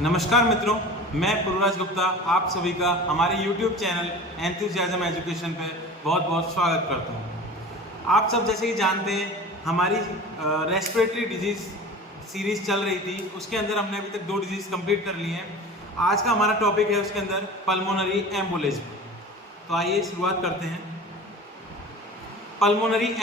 नमस्कार मित्रों, मैं पूर्वराज गुप्ता आप सभी का हमारे YouTube चैनल एंथुसियाज्म एजुकेशन पे बहुत बहुत स्वागत करता हूँ। आप सब जैसे कि जानते हैं हमारी रेस्पिरेटरी डिजीज सीरीज चल रही थी, उसके अंदर हमने अभी तक 2 डिजीज कंप्लीट कर ली हैं। आज का हमारा टॉपिक है उसके अंदर पल्मोनरी एम्बोलिज्म। तो आइए शुरुआत करते हैं। पल्मोनरी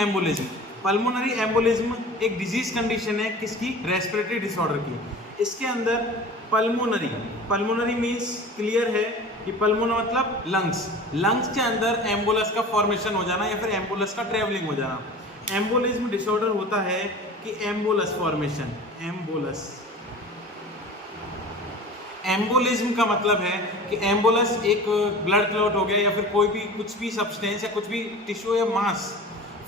एम्बोलिज्म एक डिजीज कंडीशन है किसकी? रेस्पिरेटरी डिसऑर्डर की। इसके अंदर पल्मोनरी मीन्स क्लियर है कि पल्मोन मतलब लंग्स के अंदर एम्बोलस का फॉर्मेशन हो जाना या फिर एम्बोलस का ट्रेवलिंग हो जाना। एम्बोलिज्म डिसऑर्डर होता है कि एम्बोलस फॉर्मेशन। एम्बोलिज्म का मतलब है कि एम्बोलस एक ब्लड क्लॉट हो गया या फिर कोई भी कुछ भी सब्सटेंस या कुछ भी टिश्यू या मास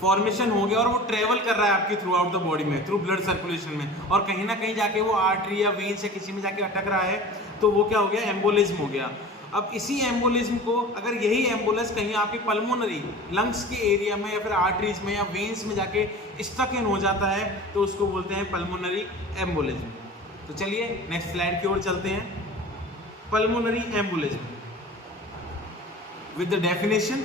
फॉर्मेशन हो गया और वो ट्रेवल कर रहा है आपकी थ्रू आउट द बॉडी में, थ्रू ब्लड सर्कुलेशन में, और कहीं ना कहीं जाके वो आर्टरी या वेन से किसी में जाके अटक रहा है, तो वो क्या हो गया? एम्बोलिज्म हो गया। अब इसी एम्बोलिज्म को अगर यही एम्बोलस कहीं आपकी पल्मोनरी लंग्स के एरिया में या फिर आर्टरीज में या वेन्स में जाके स्टक इन हो जाता है तो उसको बोलते हैं पल्मोनरी एम्बोलिज्म। तो चलिए नेक्स्ट स्लाइड की ओर चलते हैं। Pulmonary embolism with the definition,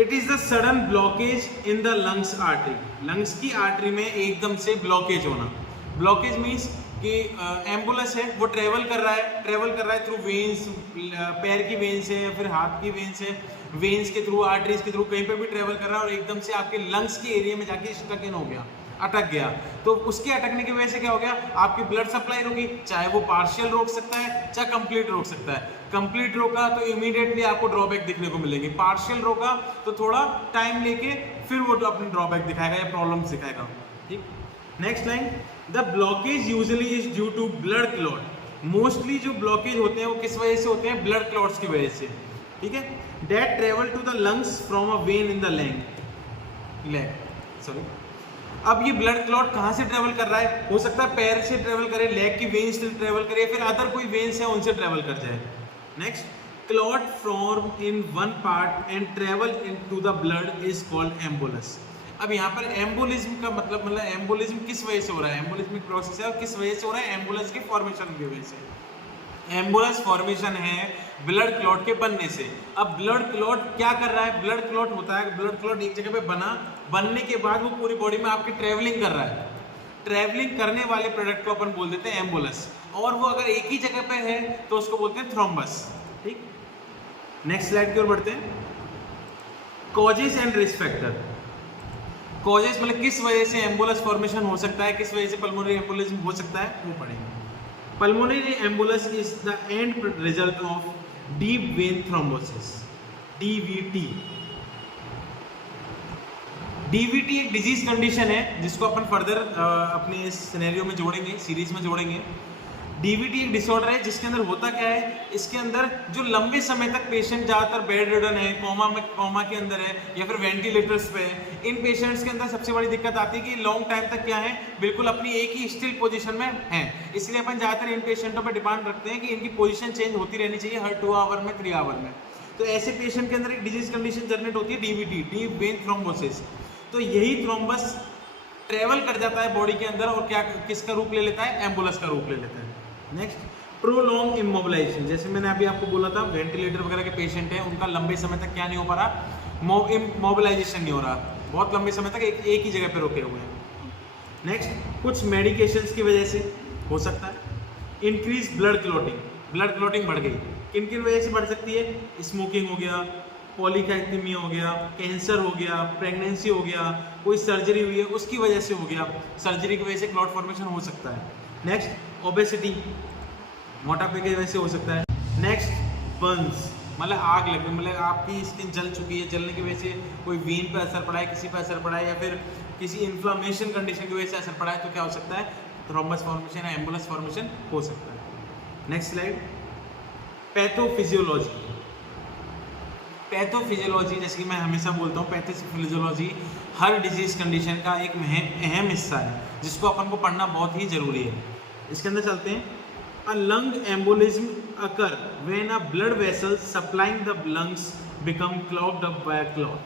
it is the sudden blockage in the lungs artery. Lungs की आर्टरी में एकदम से ब्लॉकेज होना। ब्लॉकेज मीन्स कि एम्बुलस है वो ट्रेवल कर रहा है थ्रू वेन्स, पैर की वेन से या फिर हाथ की वेन से, वेन्स के थ्रू, आर्टरीज के थ्रू, कहीं पे भी ट्रेवल कर रहा है और एकदम से आपके लंग्स के एरिया में जाके स्टक इन हो गया, अटक गया। तो उसके अटकने की वजह से क्या हो गया? आपकी ब्लड सप्लाई रुकी, चाहे वो पार्शियल रोक सकता है चाहे कंप्लीट रोक सकता है। कंप्लीट रोका तो इमीडिएटली आपको ड्रॉबैक दिखने को मिलेंगे, पार्शियल रोका तो थोड़ा टाइम लेके फिर वो अपनी ड्रॉबैक दिखाएगा या प्रॉब्लम्स दिखाएगा। ठीक, next line, the blockage usually is due to blood clot. Mostly जो ब्लॉकेज होते हैं वो किस वजह से होते हैं? ब्लड क्लॉट्स की वजह से। ठीक है, that travel to the lungs from a vein in the leg. Sorry, अब ये ब्लड क्लॉट कहाँ से ट्रेवल कर रहा है? हो सकता है पैर से ट्रेवल करे, लेग की वेन से ट्रेवल करे, फिर अदर कोई वेन्स है उनसे ट्रेवल कर जाए। Next, clot form in one part and travel into the blood is called embolus. अब यहाँ पर एम्बोलिज्म का मतलब एम्बोलिज्म किस वजह से हो रहा है? एम्बोलिज्मिक प्रोसेस है और किस वजह से हो रहा है? एम्बुलस के फॉर्मेशन की वजह से। एम्बुलस फॉर्मेशन है ब्लड क्लॉट के बनने से। अब ब्लड क्लॉट क्या कर रहा है? ब्लड क्लॉट होता है, ब्लड क्लॉट एक जगह पे बनने के बाद वो पूरी बॉडी में आपकी ट्रेवलिंग कर रहा है। ट्रेवलिंग करने वाले प्रोडक्ट को अपन बोल देते हैं एम्बुलस, और वो अगर एक ही जगह पे है तो उसको बोलते हैं थ्रोम्बस। ठीक, नेक्स्ट स्लाइड की ओर बढ़ते हैं। Causes and risk factor. Causes मतलब किस वजह से एम्बुलस फॉर्मेशन हो सकता है, किस वजह से पल्मोनरी एम्बोलिज्म हो सकता है, वो पढ़ेंगे। Pulmonary एम्बुलस is the end result of deep vein thrombosis, DVT. DVT एक डिजीज कंडीशन है जिसको अपन फर्दर अपने इस सिनेरियो में जोड़ेंगे, सीरीज में जोड़ेंगे। डीवीटी एक डिसऑर्डर है जिसके अंदर होता क्या है? इसके अंदर जो लंबे समय तक पेशेंट ज़्यादातर बेड रिडन है, कोमा के अंदर है या फिर वेंटिलेटर्स पे है, इन पेशेंट्स के अंदर सबसे बड़ी दिक्कत आती है कि लॉन्ग टाइम तक क्या है? बिल्कुल अपनी एक ही स्टिल पोजीशन में है। इसलिए अपन ज़्यादातर इन पेशेंटों पर डिमांड रखते हैं कि इनकी पोजीशन चेंज होती रहनी चाहिए हर 2 आवर में, 3 आवर में। तो ऐसे पेशेंट के अंदर एक डिजीज कंडीशन जनरेट होती है डीवीटी, डीप वेन थ्रोम्बोसिस। तो यही थ्रोम्बस ट्रेवल कर जाता है बॉडी के अंदर और क्या किसका रूप ले लेता है? एम्बुलस का रूप ले लेता है। Next, prolong immobilisation. जैसे मैंने अभी आपको बोला था वेंटिलेटर वगैरह के पेशेंट हैं, उनका लंबे समय तक क्या नहीं हो पा रहा? मोबिलाइजेशन नहीं हो रहा, बहुत लंबे समय तक एक ही जगह पे रुके हुए हैं। नेक्स्ट, कुछ मेडिकेशंस की वजह से हो सकता है। इंक्रीज ब्लड क्लॉटिंग बढ़ गई, किन किन वजह से बढ़ सकती है? स्मोकिंग हो गया, पॉलीकाइथेमिया हो गया, कैंसर हो गया, प्रेगनेंसी हो गया, कोई सर्जरी हुई है उसकी वजह से हो गया, सर्जरी की वजह से क्लॉट फॉर्मेशन हो सकता है। नेक्स्ट, ओबेसिटी, मोटापे की वजह से हो सकता है। नेक्स्ट, बर्न्स, मतलब आग लग गई, मतलब आपकी स्किन जल चुकी है, जलने की वजह से कोई वेन पे असर पड़ा है, किसी पे असर पड़ा है या फिर किसी इन्फ्लामेशन कंडीशन की वजह से असर पड़ा है, तो क्या हो सकता है? थ्रोम्बस फॉर्मेशन या एम्बुलस फॉर्मेशन हो सकता है। Next slide, pathophysiology. पैथोफिजियोलॉजी, जैसे कि मैं हमेशा बोलता हूँ, पैथोफिजियोलॉजी हर डिजीज कंडीशन का एक अहम हिस्सा है जिसको अपन को पढ़ना बहुत ही जरूरी है। इसके अंदर चलते हैं। A lung embolism occur when a blood vessel supplying the lungs become clogged up by clot.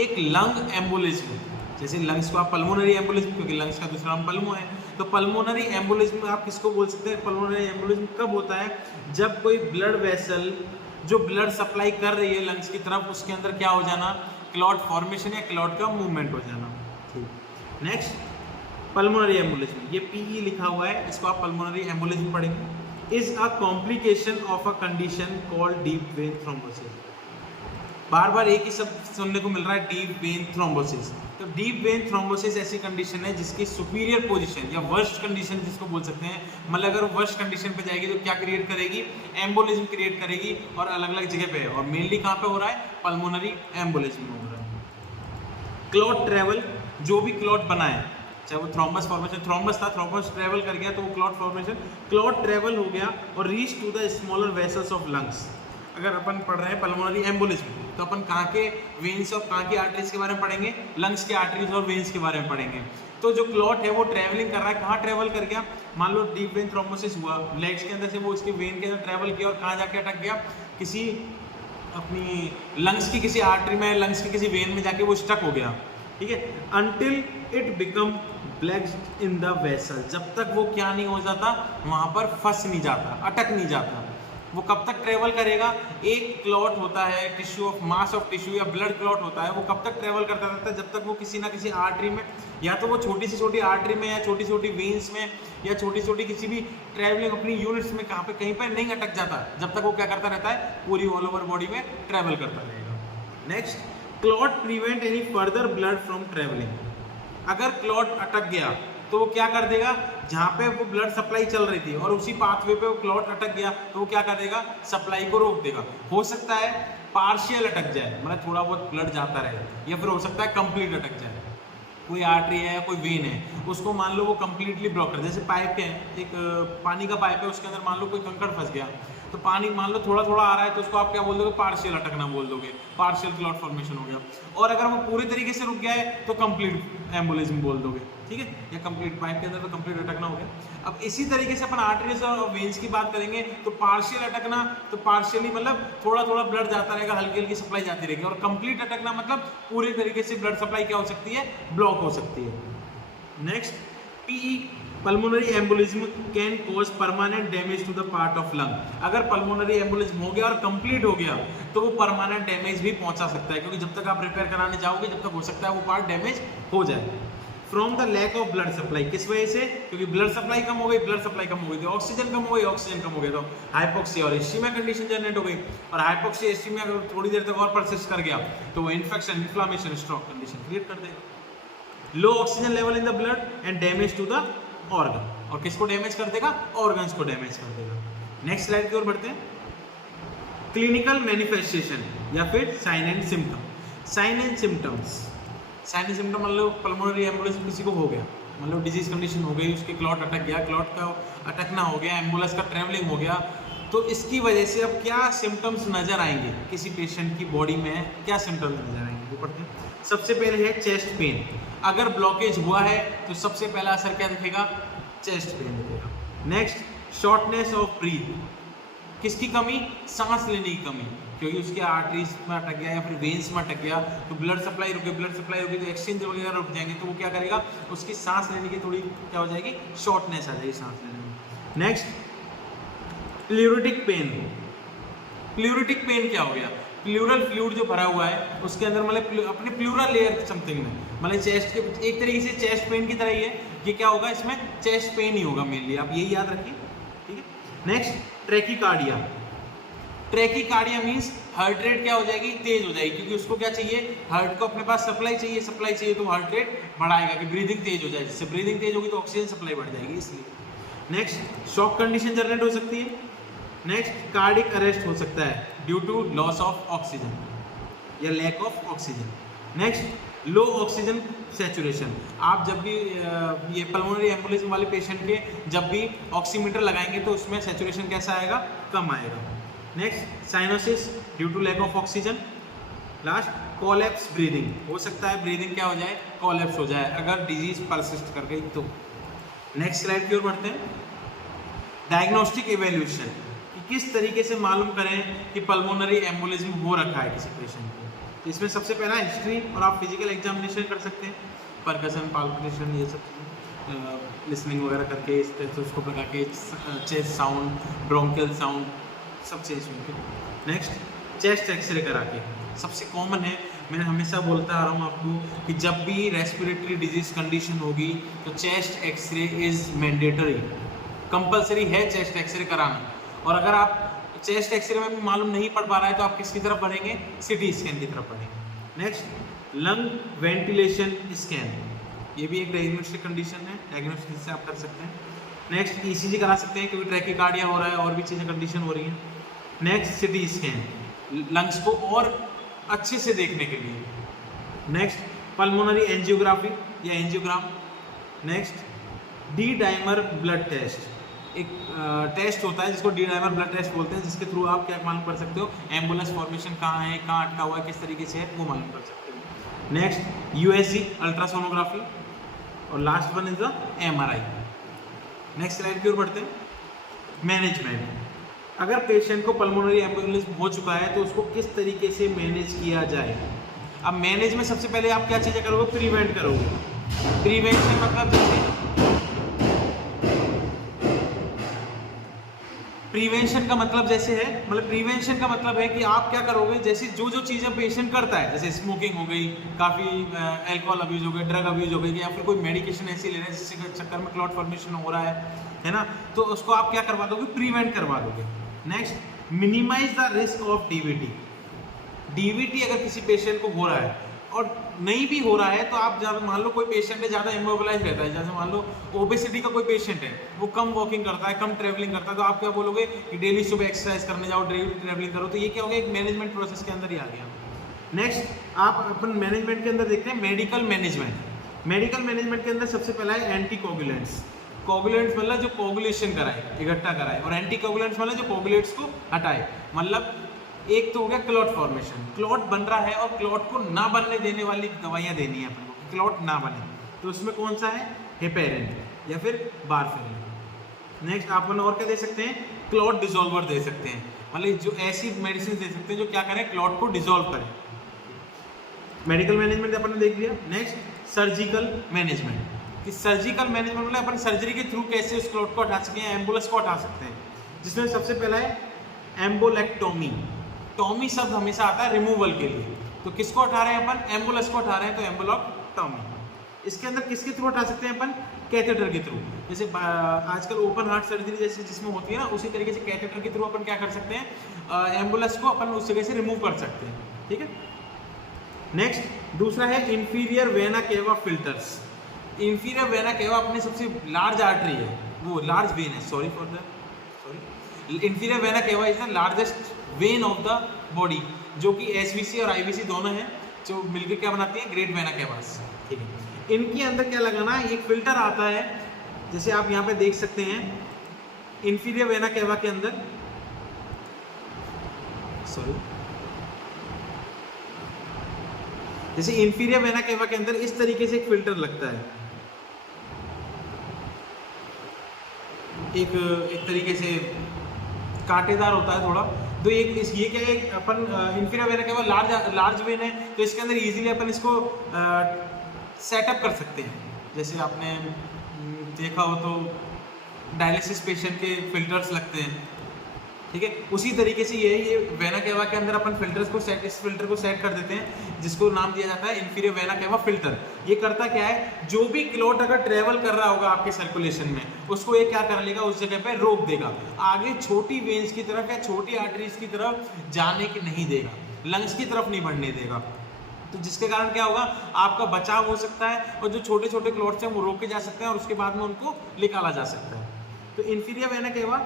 एक लंग एम्बोलिज्म जैसे लंग्स को आप पल्मोनरी एम्बोलिज्म, क्योंकि लंग्स का दूसरा नाम पल्मो है, तो पल्मोनरी एम्बोलिज्म आप किसको बोल सकते हैं? पल्मोनरी एम्बोलिज्म कब होता है? जब कोई ब्लड वेसल जो ब्लड सप्लाई कर रही है लंग्स की तरफ, उसके अंदर क्या हो जाना? क्लॉट फॉर्मेशन या क्लॉट का मूवमेंट हो जाना। ठीक, नेक्स्ट पल्मोनरी एम्बोलिज्म, ये पीई लिखा हुआ है, इसको आप पल्मोनरी एम्बोलिज्म पढ़ेंगे। Is a complication of a condition called deep vein thrombosis. बार बार एक ही शब्द सुनने को मिल रहा है, डीप वेन थ्रोम्बोसिस। तो डीप वेन थ्रोम्बोसिस ऐसी कंडीशन है जिसकी सुपीरियर पोजीशन या वर्स्ट कंडीशन जिसको बोल सकते हैं, मतलब अगर वर्स्ट कंडीशन पे जाएगी तो क्या क्रिएट करेगी? एम्बोलिज्म क्रिएट करेगी, और अलग अलग जगह पे है, और मेनली कहाँ पे हो रहा है? पल्मोनरी एम्बोलिज्म हो रहा है। क्लॉट ट्रेवल, जो भी क्लॉट बना है, चाहे वो थ्रोम्बस फॉर्मेशन, थ्रोम्बस था, थ्रोम्बस ट्रेवल कर गया तो वो क्लॉट फॉर्मेशन, क्लॉट ट्रेवल हो गया और reach to the smaller vessels of lungs. अगर अपन पढ़ रहे हैं पल्मोनरी एम्बोलिज्म तो अपन कहाँ के वेन्स और कहाँ की आर्टरीज के बारे में पढ़ेंगे? लंग्स के आर्टरीज और वेन्स के बारे में पढ़ेंगे। तो जो क्लॉट है वो ट्रेवलिंग कर रहा है, कहाँ ट्रेवल कर गया? मान लो डीप वेन थ्रोम्बोसिस हुआ, लेग्स के अंदर से वो उसके वेन के अंदर ट्रेवल किया और कहाँ जाके अटक गया? किसी अपनी लंग्स की किसी आर्टरी में, लंग्स की किसी वेन में जाके वो स्टक हो गया। ठीक है, until it become blacked in the vessel, जब तक वो क्या नहीं हो जाता? वहां पर फंस नहीं जाता, अटक नहीं जाता। वो कब तक ट्रेवल करेगा? एक क्लॉट होता है, tissue of mass of tissue या ब्लड क्लॉट होता है, वो कब तक ट्रेवल करता रहता है? जब तक वो किसी ना किसी आर्टरी में, या तो वो छोटी से छोटी आर्टरी में या छोटी छोटी वेन्स में या छोटी छोटी किसी भी ट्रेवलिंग अपनी यूनिट्स में कहाँ पे कहीं पर नहीं अटक जाता, जब तक वो क्या करता रहता है? पूरी ऑल ओवर बॉडी में ट्रेवल करता रहेगा। Next, clot prevent any further blood from travelling. अगर क्लॉट अटक गया तो वो क्या कर देगा? जहाँ पे वो ब्लड सप्लाई चल रही थी और उसी पाथवे पे वो क्लॉट अटक गया तो वो क्या कर देगा? सप्लाई को रोक देगा। हो सकता है पार्शियल अटक जाए, मतलब थोड़ा बहुत ब्लड जाता रहे, या फिर हो सकता है कंप्लीट अटक जाए। कोई आर्टरी है, कोई वेन है, उसको मान लो वो कंप्लीटली ब्लॉक कर, जैसे पाइप है, एक पानी का पाइप है, उसके अंदर मान लो कोई कंकड़ फंस गया, तो पानी मान लो थोड़ा थोड़ा आ रहा है, तो उसको आप क्या बोल दोगे? पार्शियल अटकना बोल दोगे, पार्शियल क्लॉट फॉर्मेशन हो गया। और अगर वो पूरी तरीके से रुक गया है तो कंप्लीट एम्बोलिज्म बोल दोगे। ठीक है, या कंप्लीट पाइप के अंदर तो कंप्लीट अटकना हो गया। अब इसी तरीके से अपन आर्टरीज और वेन्स की बात करेंगे तो पार्शियल अटकना, तो पार्शियली मतलब थोड़ा थोड़ा ब्लड जाता रहेगा, हल्की हल्की सप्लाई जाती रहेगी, और कंप्लीट अटकना मतलब पूरी तरीके से ब्लड सप्लाई क्या हो सकती है? ब्लॉक हो सकती है। Next, PE pulmonary embolism can cause permanent damage to the part of lung. अगर पल्मोनरी एम्बोलिज्म हो गया और कंप्लीट हो गया तो वो परमानेंट डैमेज भी पहुंचा सकता है, क्योंकि जब तक आप रिपेयर कराने जाओगे जब तक हो सकता है वो पार्ट डैमेज हो जाए। From the lack of blood supply, किस वजह से? क्योंकि ब्लड सप्लाई कम हो गई, ब्लड सप्लाई कम हो गई तो ऑक्सीजन कम हो गई, ऑक्सीजन कम हो गया तो हाइपोक्सिया और इस्कीमिया कंडीशन जनरेट हो गई, और हाइपोक्सिया इस्कीमिया अगर थोड़ी देर तक और परसिस्ट कर गया तो वो infection, inflammation, stroke condition create कर देगा। Low oxygen level in the blood and damage to the organ, और किसको डैमेज कर देगा? ऑर्गन्स को डैमेज कर देगा। नेक्स्ट स्लाइड की ओर बढ़ते हैं। क्लिनिकल मैनिफेस्टेशन या फिर sign and symptom. Sign and symptoms, sign and symptom मतलब पल्मोनरी एम्बोलिज्म किसी को हो गया, मतलब डिजीज कंडीशन हो गई, उसके क्लॉट अटक गया, क्लॉट का अटकना हो गया, एम्बुलेंस का ट्रेवलिंग हो गया, तो इसकी वजह से अब क्या सिम्टम्स नजर आएंगे? किसी पेशेंट की बॉडी में क्या सिम्टम्स नजर आएंगे वो पढ़ते हैं। सबसे पहले है चेस्ट पेन। अगर ब्लॉकेज हुआ है तो सबसे पहला असर क्या दिखेगा? चेस्ट पेन दिखेगा। नेक्स्ट, शॉर्टनेस ऑफ ब्रीथ, किसकी कमी? सांस लेने की कमी, क्योंकि उसके आर्टरीज में अटक गया या फिर वेन्स में अटक गया तो ब्लड सप्लाई रुके, ब्लड सप्लाई रुकी तो एक्सचेंज वगैरह रुक जाएंगे, तो वो क्या करेगा? उसकी सांस लेने की थोड़ी क्या हो जाएगी? शॉर्टनेस आ जाएगी सांस लेने में। Next, pleuritic pain. Pleuritic pain क्या हो गया? प्लूरल फ्लूइड जो भरा हुआ है उसके अंदर, मतलब अपने प्लूरल लेयर समथिंग में, मतलब चेस्ट के एक तरीके से चेस्ट पेन की तरह ही है, ये क्या होगा? इसमें चेस्ट पेन ही होगा मेनली, आप यही याद रखिए। ठीक है, next, tachycardia. Tachycardia means heart rate क्या हो जाएगी? तेज हो जाएगी, क्योंकि उसको क्या चाहिए? हार्ट को अपने पास सप्लाई चाहिए, सप्लाई चाहिए तो हार्ट रेट बढ़ाएगा कि ब्रीदिंग तेज हो जाए, जिससे ब्रीदिंग तेज होगी तो ऑक्सीजन सप्लाई बढ़ जाएगी, इसलिए। नेक्स्ट, शॉक कंडीशन जनरेट हो सकती है। नेक्स्ट, कार्डिक अरेस्ट हो सकता है due to loss of oxygen या lack of oxygen. Next, low oxygen saturation. आप जब भी ये पल्मोनरी एम्बोलिज्म वाले पेशेंट के जब भी ऑक्सीमीटर लगाएंगे तो उसमें सैचुरेशन कैसा आएगा? कम आएगा। Next, cyanosis due to lack of oxygen. Last, collapse breathing, हो सकता है ब्रीदिंग क्या हो जाए? कोलैप्स हो जाए अगर डिजीज परसिस्ट कर गई तो। नेक्स्ट स्लाइड की ओर बढ़ते हैं। डायग्नोस्टिक इवैल्यूएशन, कि किस तरीके से मालूम करें कि पल्मोनरी एम्बोलिज्म हो रखा है किसी पेशेंट को। तो इसमें सबसे पहला हिस्ट्री, और आप फिजिकल एग्जामिनेशन कर सकते हैं। परकशन, पाल्पिटेशन, ये सब लिसनिंग वगैरह करके इस स्टेथोस्कोप लगा के चेस्ट साउंड, ब्रोंकियल साउंड सब चीज़ सुन के। नेक्स्ट चेस्ट एक्सरे करा के, सबसे कॉमन है, मैं हमेशा बोलता आ रहा हूँ आपको कि जब भी रेस्पिरेटरी डिजीज कंडीशन होगी तो chest X ray is mandatory, compulsory है चेस्ट एक्सरे कराना। और अगर आप चेस्ट एक्सरे में भी मालूम नहीं पड़ पा रहा है तो आप किसकी तरफ बढ़ेंगे, सिटी स्कैन की तरफ बढ़ेंगे। नेक्स्ट लंग वेंटिलेशन स्कैन, ये भी एक डायग्नोस्टिक कंडीशन है, डायग्नोस्टिक से आप कर सकते हैं। नेक्स्ट ईसीजी करा सकते हैं क्योंकि ट्रैकीकार्डिया हो रहा है और भी चीज़ें कंडीशन हो रही हैं। नेक्स्ट सिटी स्कैन, लंग्स को और अच्छे से देखने के लिए। नेक्स्ट पल्मोनरी एंजियोग्राफी या angiogram. Next D dimer blood test, एक टेस्ट होता है जिसको डी डाइमर ब्लड टेस्ट बोलते हैं, जिसके थ्रू आप क्या मालूम कर सकते हो, एम्बुलेंस फॉर्मेशन कहाँ है, कहाँ अटका हुआ है, किस तरीके से है, वो मालूम कर सकते हो। नेक्स्ट यूएसजी अल्ट्रासोनोग्राफी, और last one is the MRI. Next slide की ओर बढ़ते हैं। मैनेजमेंट, अगर पेशेंट को पल्मोनरी एम्बोलिज्म हो चुका है तो उसको किस तरीके से मैनेज किया जाए। अब मैनेज में सबसे पहले आप क्या चीज़ें करोगे, प्रिवेंट करोगे। प्रिवेंशन मतलब जैसे प्रिवेंशन का मतलब जैसे है, मतलब प्रिवेंशन का मतलब है कि आप क्या करोगे, जैसे जो जो चीज़ें पेशेंट करता है, जैसे स्मोकिंग हो गई, काफ़ी अल्कोहल अब्यूज हो गई, ड्रग अब्यूज हो गई, या फिर कोई मेडिकेशन ऐसी ले रहे हैं जिसके चक्कर में क्लॉट फॉर्मेशन हो रहा है ना, तो उसको आप क्या करवा दोगे, प्रिवेंट करवा दोगे। Next minimise the risk of DVT. DVT अगर किसी पेशेंट को हो रहा है और नहीं भी हो रहा है तो आप जब मान लो कोई पेशेंट है ज़्यादा इमोबिलाइज रहता है, जैसे मान लो ओबेसिटी का कोई पेशेंट है, वो कम वॉकिंग करता है, कम ट्रैवलिंग करता है, तो आप क्या बोलोगे कि डेली सुबह एक्सरसाइज करने जाओ, डेली ट्रैवलिंग करो, तो ये क्या हो गया, एक मैनेजमेंट प्रोसेस के अंदर ही आ गया। नेक्स्ट आप अपन मैनेजमेंट के अंदर देखते हैं मेडिकल मैनेजमेंट। मेडिकल मैनेजमेंट के अंदर सबसे पहला है एंटी कोगुलेंट्स। कोगुलेंट्स मतलब जो कोगुलेशन कराए, इकट्ठा कराए, और एंटी कोगुलेंट्स मतलब जो कोगुलेट्स को हटाए। मतलब एक तो हो गया क्लॉट फॉर्मेशन, क्लॉट बन रहा है और क्लॉट को ना बनने देने वाली दवाइयाँ देनी है अपन को, क्लॉट ना बने, तो उसमें कौन सा है, हेपेरिन या फिर वारफेरिन। नेक्स्ट अपन और क्या दे सकते हैं, क्लॉट डिसॉल्वर दे सकते हैं, मतलब जो ऐसी मेडिसिन दे सकते हैं जो क्या करें, क्लॉट को डिसॉल्व करें। मेडिकल मैनेजमेंट अपन ने देख लिया। नेक्स्ट सर्जिकल मैनेजमेंट, कि सर्जिकल मैनेजमेंट मतलब अपन सर्जरी के थ्रू कैसे उस क्लॉट को हटा सकें, एम्बुलेंस को हटा सकते हैं, जिसमें सबसे पहला है एम्बोलेक्टोमी। टॉमी शब्द हमेशा आता है रिमूवल के लिए, तो किसको हटा रहे हैं अपन, एम्बुलेंस को हटा रहे हैं, तो एम्बोलेक्टोमी। इसके अंदर किसके थ्रू हटा सकते हैं अपन, कैथेटर के थ्रू। जैसे आजकल ओपन हार्ट सर्जरी जैसे जिसमें होती है ना, उसी तरीके से कैथेटर के थ्रू अपन क्या कर सकते हैं, एम्बुलेंस को अपन उस जगह से रिमूव कर सकते हैं, ठीक है। नेक्स्ट दूसरा है इंफीरियर वेना केवा फिल्टर्स। इंफीरियर वेना केवा अपनी सबसे लार्ज आर्टरी है, वो लार्ज वेन है, सॉरी इंफीरियर वेना केवा is the largest when of the body, जो कि एसवीसी और आईवीसी दोनों हैं, जो मिलकर क्या बनाती है, ग्रेट वेना केवास, ठीक है। इनके अंदर क्या लगाना है, एक फिल्टर आता है, जैसे आप यहाँ पे देख सकते हैं इंफीरियर वेना केवा के अंदर, सॉरी, जैसे इंफीरियर वेना केवा के अंदर इस तरीके से एक फिल्टर लगता है, एक तरीके से कांटेदार होता है थोड़ा, तो ये क्या है, अपन inferior vena cava large vein है, तो इसके अंदर इजीली अपन इसको सेटअप कर सकते हैं। जैसे आपने देखा हो तो डायलिसिस पेशेंट के फिल्टर्स लगते हैं, ठीक है, उसी तरीके से ये वेना केवा के अंदर अपन इस फिल्टर को सेट कर देते हैं, जिसको नाम दिया जाता है इंफीरियर वेना केवा फिल्टर। ये करता क्या है, जो भी क्लॉट अगर ट्रेवल कर रहा होगा आपके सर्कुलेशन में, उसको ये क्या कर लेगा, उस जगह पे रोक देगा, आगे छोटी वेन्स की तरफ या छोटी आर्टरीज की तरफ जाने की नहीं देगा, लंग्स की तरफ नहीं बढ़ने देगा, तो जिसके कारण क्या होगा, आपका बचाव हो सकता है, और जो छोटे छोटे क्लॉट्स हैं वो रोके जा सकते हैं, और उसके बाद में उनको निकाला जा सकता है। तो इंफीरियर वेना केवा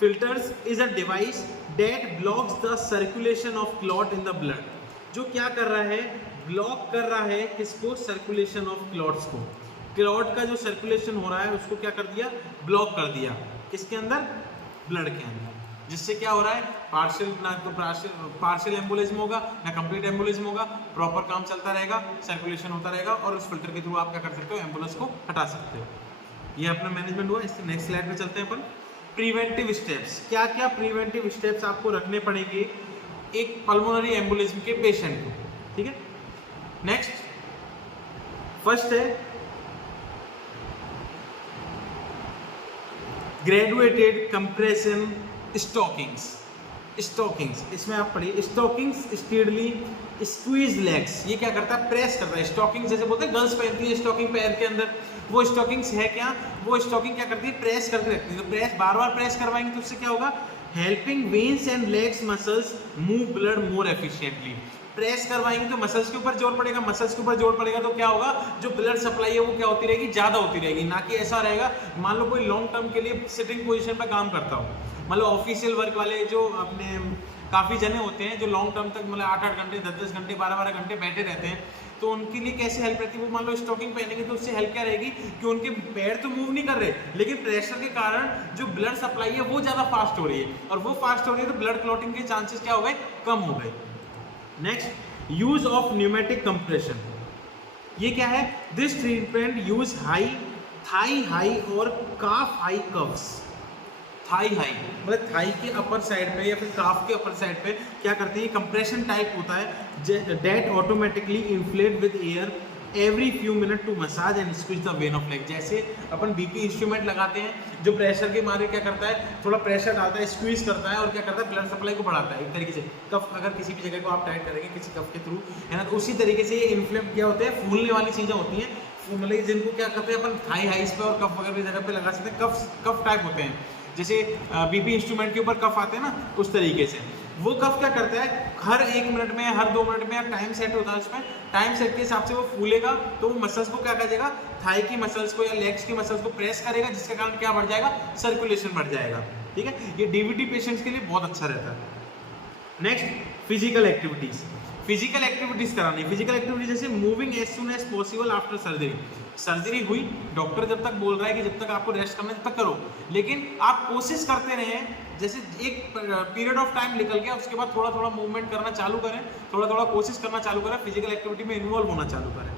filters is a device that blocks the circulation of clot in the blood. जो क्या कर रहा है, ब्लॉक कर रहा है किसको, सर्कुलेशन ऑफ क्लॉट्स को, क्लॉट का जो सर्कुलेशन हो रहा है उसको क्या कर दिया, ब्लॉक कर दिया, किसके अंदर, ब्लड के अंदर, जिससे क्या हो रहा है, पार्शियल एम्बोलिज्म होगा ना कंप्लीट एम्बोलिज्म होगा, प्रॉपर काम चलता रहेगा, सर्कुलेशन होता रहेगा, और उस फिल्टर के थ्रू आप क्या कर सकते हो, एम्बुलेंस को हटा सकते हो। ये अपना मैनेजमेंट हुआ। इसके नेक्स्ट स्लाइड में चलते हैं अपन। प्रिवेंटिव स्टेप्स, क्या क्या प्रिवेंटिव स्टेप्स आपको रखने पड़ेंगे एक पल्मोनरी एम्बोलिज्म के पेशेंट को, ठीक है। नेक्स्ट फर्स्ट है ग्रेजुएटेड कंप्रेशन स्टॉकिंग्स। स्टॉकिंग्स इसमें आप पढ़िए, स्टॉकिंग्स स्टीडली स्क्वीज लेग्स, ये क्या करता है, प्रेस करता है। स्टॉकिंग जैसे बोलते हैं गर्ल्स पहनती है स्टॉकिंग पैर के अंदर, वो स्टॉकिंग्स है क्या, वो स्टॉकिंग क्या करती है, प्रेस करके रखती है। तो प्रेस बार बार प्रेस करवाएंगे तो उससे क्या होगा, helping veins and legs muscles move blood more efficiently. Press करवाएंगे तो मसल्स के ऊपर जोर पड़ेगा, मसल्स के ऊपर जोर पड़ेगा तो क्या होगा, जो ब्लड सप्लाई है वो क्या होती रहेगी, ज़्यादा होती रहेगी। ना कि ऐसा रहेगा, मान लो कोई लॉन्ग टर्म के लिए सिटिंग पोजीशन पर काम करता हो, मतलब ऑफिशियल वर्क वाले जो अपने काफ़ी जने होते हैं जो लॉन्ग टर्म तक मतलब 8-8 घंटे 10-10 घंटे 12-12 घंटे बैठे रहते हैं, तो उनके लिए कैसे हेल्प रहती है, वो मान लो स्टॉकिंग पहनेंगे तो उससे हेल्प क्या रहेगी कि उनके पैर तो मूव नहीं कर रहे, लेकिन प्रेशर के कारण जो ब्लड सप्लाई है वो ज़्यादा फास्ट हो रही है, और वो फास्ट हो रही है तो ब्लड क्लॉटिंग के चांसेस क्या हो गए, कम हो गए। Next, use of pneumatic compression. ये क्या है, this treatment use thigh high और काफ हाई कव्स। थाई हाई मतलब थाई के अपर साइड पे या फिर काफ के अपर साइड पे क्या करते हैं, कंप्रेशन टाइप होता है that automatically inflate with air every few minute to massage and squeeze the vein of leg. जैसे अपन बीपी इंस्ट्रूमेंट लगाते हैं जो प्रेशर के मारे क्या करता है, थोड़ा प्रेशर डालता है, स्क्वीज करता है और क्या करता है, ब्लड सप्लाई को बढ़ाता है एक तरीके से। कफ अगर किसी भी जगह को आप टाइट करेंगे किसी कफ के थ्रू है ना, तो उसी तरीके से ये इन्फ्लेम क्या होते हैं, फूलने वाली चीज़ें होती हैं, मतलब जिनको क्या करते हैं अपन थाई हाइस पे और कफ वगैरह जगह पे लगा सकते हैं, कफ टाइप होते हैं, जैसे बीपी इंस्ट्रूमेंट के ऊपर कफ आते हैं ना, उस तरीके से। वो कफ क्या करता है, हर 1 मिनट में हर 2 मिनट में टाइम सेट होता है उसमें, टाइम सेट के हिसाब से वो फूलेगा तो वो मसल्स को क्या करेगा, थाई की मसल्स को या लेग्स की मसल्स को प्रेस करेगा, जिसके कारण क्या बढ़ जाएगा, सर्कुलेशन बढ़ जाएगा। ठीक है, ये डीवीटी पेशेंट्स के लिए बहुत अच्छा रहता है। Next, physical activities. Physical activities करानी, फिजिकल एक्टिविटीज जैसे moving as soon as possible after surgery. Surgery हुई, डॉक्टर जब तक बोल रहा है कि जब तक आपको रेस्ट करना है तब तक करो, लेकिन आप कोशिश करते रहें, जैसे एक पीरियड ऑफ टाइम निकल गया उसके बाद थोड़ा थोड़ा मूवमेंट करना चालू करें, थोड़ा थोड़ा कोशिश करना चालू करें, फिजिकल एक्टिविटी में इन्वॉल्व होना चालू करें।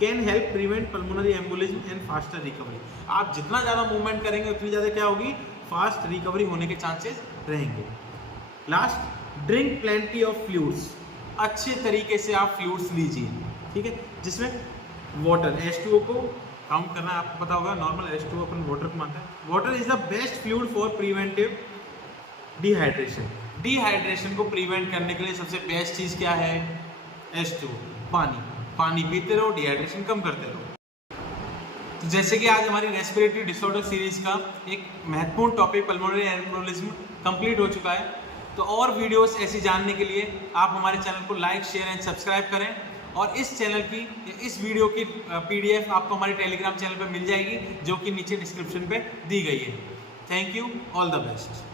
Can help prevent pulmonary embolism and faster recovery. आप जितना ज़्यादा मूवमेंट करेंगे उतनी ज़्यादा क्या होगी, फास्ट रिकवरी होने के चांसेस रहेंगे। Last, drink plenty of fluids. अच्छे तरीके से आप फ्लूइड्स लीजिए, ठीक है, जिसमें वाटर H2O को काउंट करना आपको पता होगा, नॉर्मल H2O अपन वाटर को मानते हैं। Water is the best fluid for preventive dehydration. Dehydration को प्रिवेंट करने के लिए सबसे बेस्ट चीज़ क्या है, H2O, पानी। पानी पीते रहो, डिहाइड्रेशन कम करते रहो। तो जैसे कि आज हमारी रेस्पिरेटरी डिसऑर्डर सीरीज का एक महत्वपूर्ण टॉपिक पल्मोनरी एम्बोलिज्म कंप्लीट हो चुका है, तो और वीडियोस ऐसी जानने के लिए आप हमारे चैनल को लाइक, शेयर एंड सब्सक्राइब करें, और इस चैनल की, इस वीडियो की PDF आपको हमारे टेलीग्राम चैनल पर मिल जाएगी, जो कि नीचे डिस्क्रिप्शन पे दी गई है। Thank you, all the best.